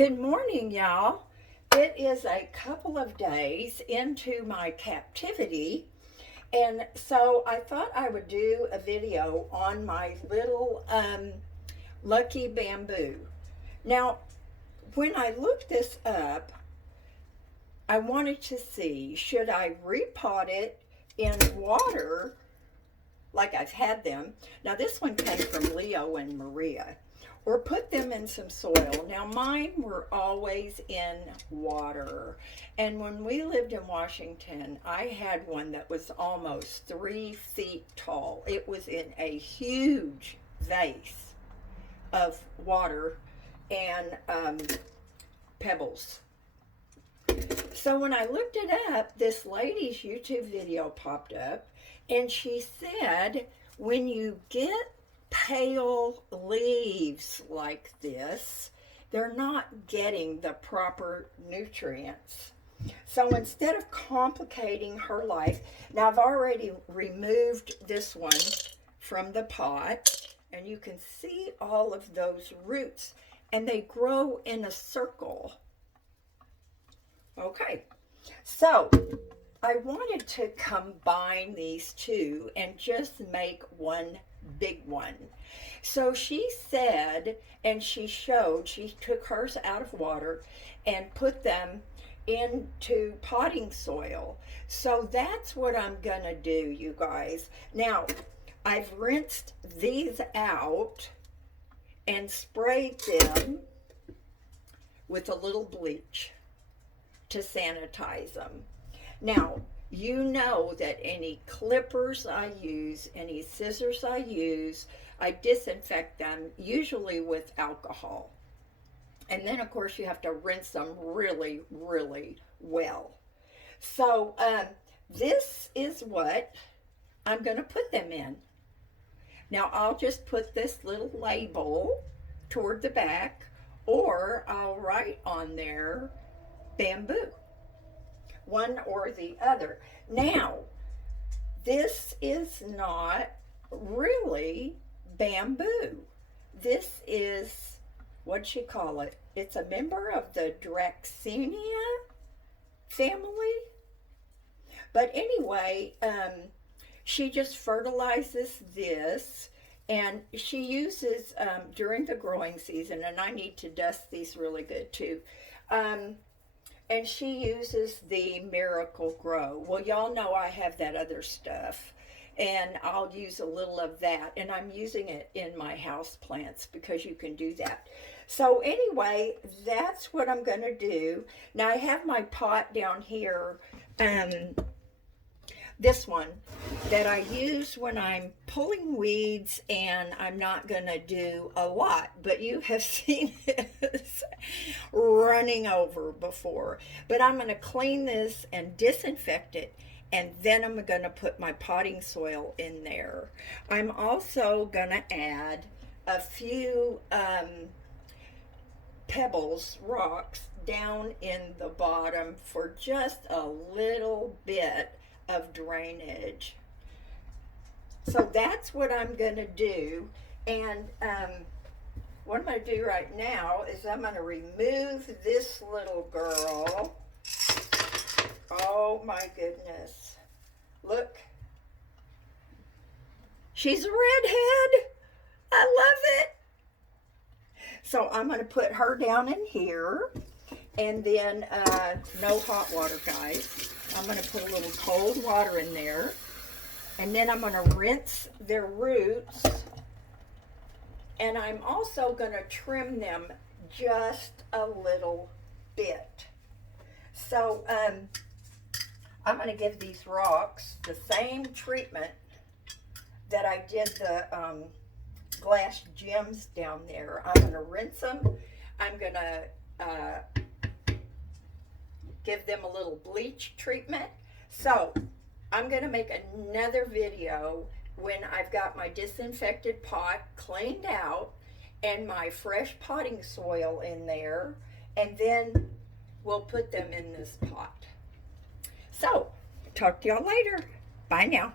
Good morning, y'all. It is a couple of days into my captivity, and so I thought I would do a video on my little lucky bamboo. Now, when I looked this up, I wanted to see, should I repot it in water like I've had them? Now, this one came from Leo and Maria. Or put them in some soil. Now, mine were always in water. And when we lived in Washington, I had one that was almost 3 feet tall. It was in a huge vase of water and pebbles. So when I looked it up, this lady's YouTube video popped up, and she said, when you get pale leaves like this, they're not getting the proper nutrients. So instead of complicating her life, now I've already removed this one from the pot, and you can see all of those roots, and they grow in a circle. Okay, so I wanted to combine these two and just make one big one. So she said, and she showed, she took hers out of water and put them into potting soil. So that's what I'm gonna do, you guys. Now, I've rinsed these out and sprayed them with a little bleach to sanitize them. Now, you know that any clippers I use, any scissors I use, I disinfect them, usually with alcohol. And then, of course, you have to rinse them really, really well. So, this is what I'm going to put them in. Now, I'll just put this little label toward the back, or I'll write on there, bamboo. One or the other. Now, this is not really bamboo. This is, what'd you call it? It's a member of the Dracaena family. But anyway, she just fertilizes this, and she uses, during the growing season, and I need to dust these really good too, and she uses the Miracle Grow. Well, y'all know I have that other stuff, and I'll use a little of that, and I'm using it in my house plants because you can do that. So anyway, that's what I'm going to do. Now, I have my pot down here, this one, that I use when I'm pulling weeds, and I'm not going to do a lot, but you have seen this running over before. But I'm going to clean this and disinfect it, and then I'm going to put my potting soil in there. I'm also going to add a few pebbles, rocks, down in the bottom for just a little bit of drainage. So that's what I'm going to do. And what I'm going to do right now is I'm going to remove this little girl. Oh my goodness. Look. She's a redhead. I love it. So I'm going to put her down in here. And then, no hot water, guys. I'm going to put a little cold water in there. And then I'm going to rinse their roots. And I'm also going to trim them just a little bit. So, I'm going to give these rocks the same treatment that I did the glass gems down there. I'm going to rinse them. I'm going to give them a little bleach treatment. So I'm going to make another video when I've got my disinfected pot cleaned out and my fresh potting soil in there, and then we'll put them in this pot. So talk to y'all later. Bye now.